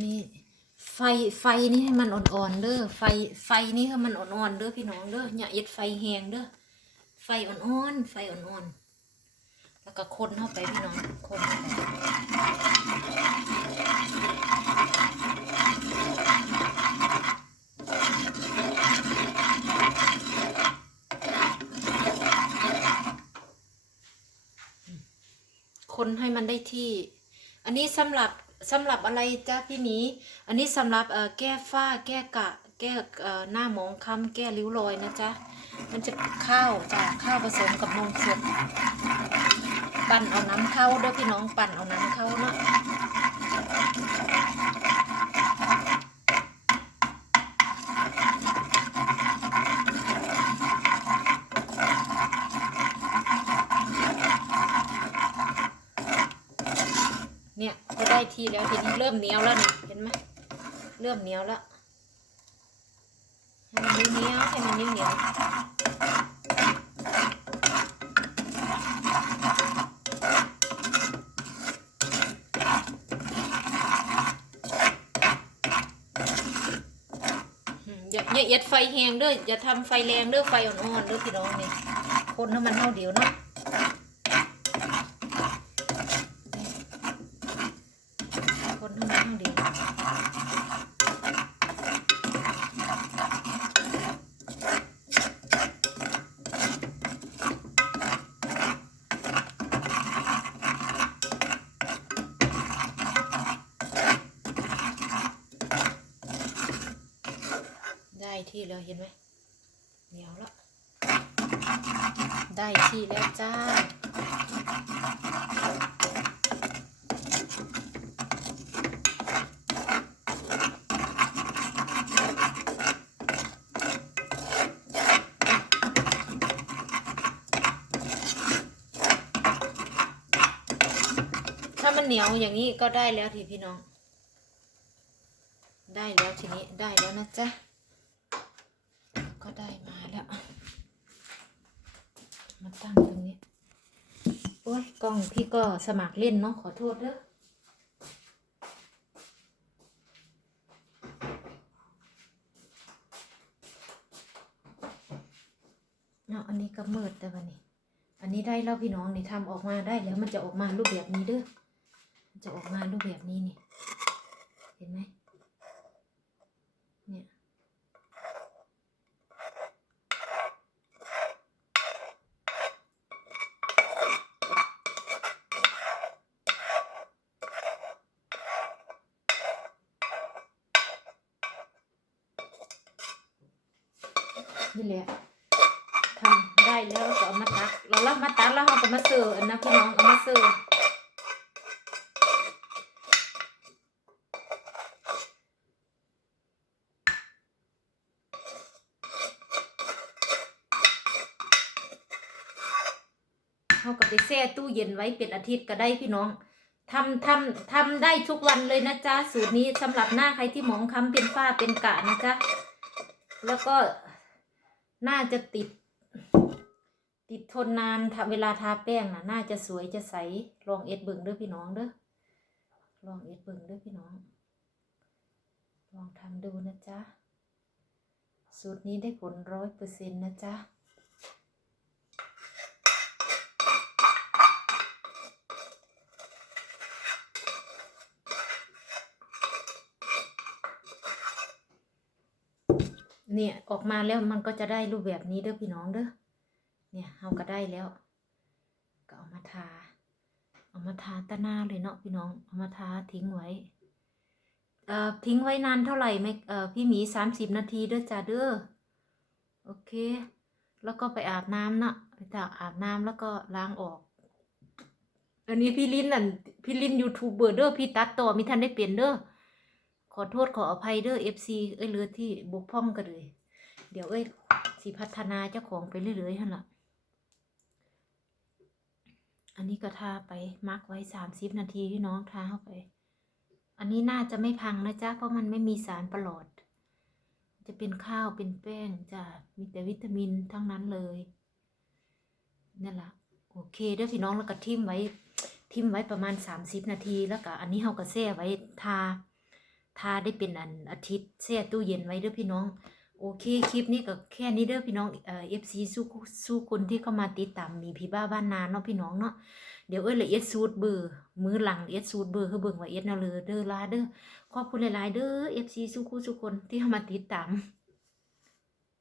นี่ไฟไฟนี่ให้มันอ่อนๆเด้อไฟไฟนี่ให้มันอ่อนๆเด้อพี่น้องเด้ออย่าเอ็ดไฟแหงเด้อไฟอ่อนๆไฟอ่อนๆแล้วก็คนเข้าไปพี่น้องคนคนให้มันได้ที่ อันนี้สำหรับ สำหรับอะไรจ้าพี่หมี อันนี้สำหรับเอ่อแก้ฝ้า แก้กะ แก้เอ่อหน้าหมองคล้ำแก้ริ้วรอยนะจ๊ะ มันจะข้าวจ้ะข้าวผสมกับนมสดปั่นเอาน้ำเข้าด้วยพี่น้องปั่นเอาน้ำเข้าเนาะ เนี่ยก็ได้ทีแล้วทีนี้เริ่มเหนียวแล้วนี่เห็นไหมเริ่มเหนียวแล้วให้มันเหนียวให้มันเหนียวเหนียวอย่าอย่าเอ็ดไฟแหงเด้ออย่าทำไฟแรงเด้อไฟอ่อนๆเด้อพี่น้องนี่คนให้มันเท่าเดียวเนาะคนให้มันเท่าเดียวได้ ที่แล้วเห็นไหมเหนียวแล้วได้ที่แล้วจ้า ถ้ามันเหนียวอย่างนี้ก็ได้แล้วทีพี่น้อง ได้แล้วทีนี้ได้แล้วนะจ๊ะ ได้มาแล้ว มาตั้งตรงนี้ โอ้ยกล้องพี่ก็สมัครเล่นเนาะขอโทษเด้อเอาอันนี้ก็มืดแต่วันนี้ อันนี้ได้แล้วพี่น้องนี่ทำออกมาได้แล้วมันจะออกมารูปแบบนี้เด้อจะออกมารูปแบบนี้นี่ เห็นไหมเนี่ย นี่แหละทำได้แล้วก็เอามาตัก เราแล้วมาตักแล้วเราก็มาเสิร์ฟนะพี่น้องเอามาเสิร์ฟเขาก็ไปแช่ตู้เย็นไว้เป็นอาทิตย์ก็ได้พี่น้องทำทำทำได้ทุกวันเลยนะจ๊ะ สูตรนี้สำหรับหน้าใครที่หมองคล้ำเป็นฝ้าเป็นกะนะจ๊ะ แล้วก็ น่าจะติด ติดทนนานเวลาทาแป้งนะน่าจะสวยจะใส ลองเอ็ดเบิ่งเด้อพี่น้องเด้อ ลองเอ็ดเบิ่งเด้อพี่น้อง ลองทำดูนะจ๊ะ สูตรนี้ได้ผลร้อยเปอร์เซ็นต์นะจ๊ะ เนี่ยออกมาแล้วมันก็จะได้รูปแบบนี้เด้อพี่น้องเด้อเนี่ยเราก็ได้แล้ว ก็เอามาทา เอามาทาตะหน้าเลยเนาะพี่น้องเอามาทาทิ้งไว้เอ่อทิ้งไว้นานเท่าไหร่ไหมเอ่อพี่หมีสามสิบนาทีเด้อจ้าเด้อโอเค แล้วก็ไปอาบน้ำเนาะไปตากอาบน้ำแล้วก็ล้างออก อันนี้พี่ลินนั่นพี่ลินยูทูบเบอร์เด้อพี่ตัดต่อมีทันได้เปลี่ยนเด้อ ขอโทษขออภัยเด้อเอฟซีเอ้ยเรือที่บกพร่องกันเลย เดี๋ยวเอ้ยสิพัฒนาเจ้าของไปเรื่อยๆหั่นละอันนี้ก็ทาไปมาร์กไว้สามสิบนาทีพี่น้องทาเข้าไป อันนี้น่าจะไม่พังนะจ๊ะเพราะมันไม่มีสารประหลอด จะเป็นข้าวเป็นแป้งจ้ะมีแต่วิตามินทั้งนั้นเลยนั่นละโอเคเด้อพี่น้องแล้วก็ทิมไว้ทิมไว้ประมาณสามสิบนาทีแล้วก็อันนี้เราก็แช่ไว้ทา ทาได้เป็นอันอาทิตย์แช่ตู้เย็นไว้เด้อพี่น้อง โอเคคลิปนี้ก็แค่นี้เด้อพี่น้องเอ่อฟซีสู้สู้คนที่เข้ามาติดตามมีพี่บ้าบ้านนาเนาะพี่น้องเนาะเดี๋ยวเอ้ยละเอียดสูตรเบอร์มือหลังละเอียดสูตรเบอร์คือเบิ่งว่าเอียดเนาเลยเด้อลาเด้อขอบคุณหลายๆเด้อเอฟซีสู้คู่สู้คนที่เข้ามาติดตาม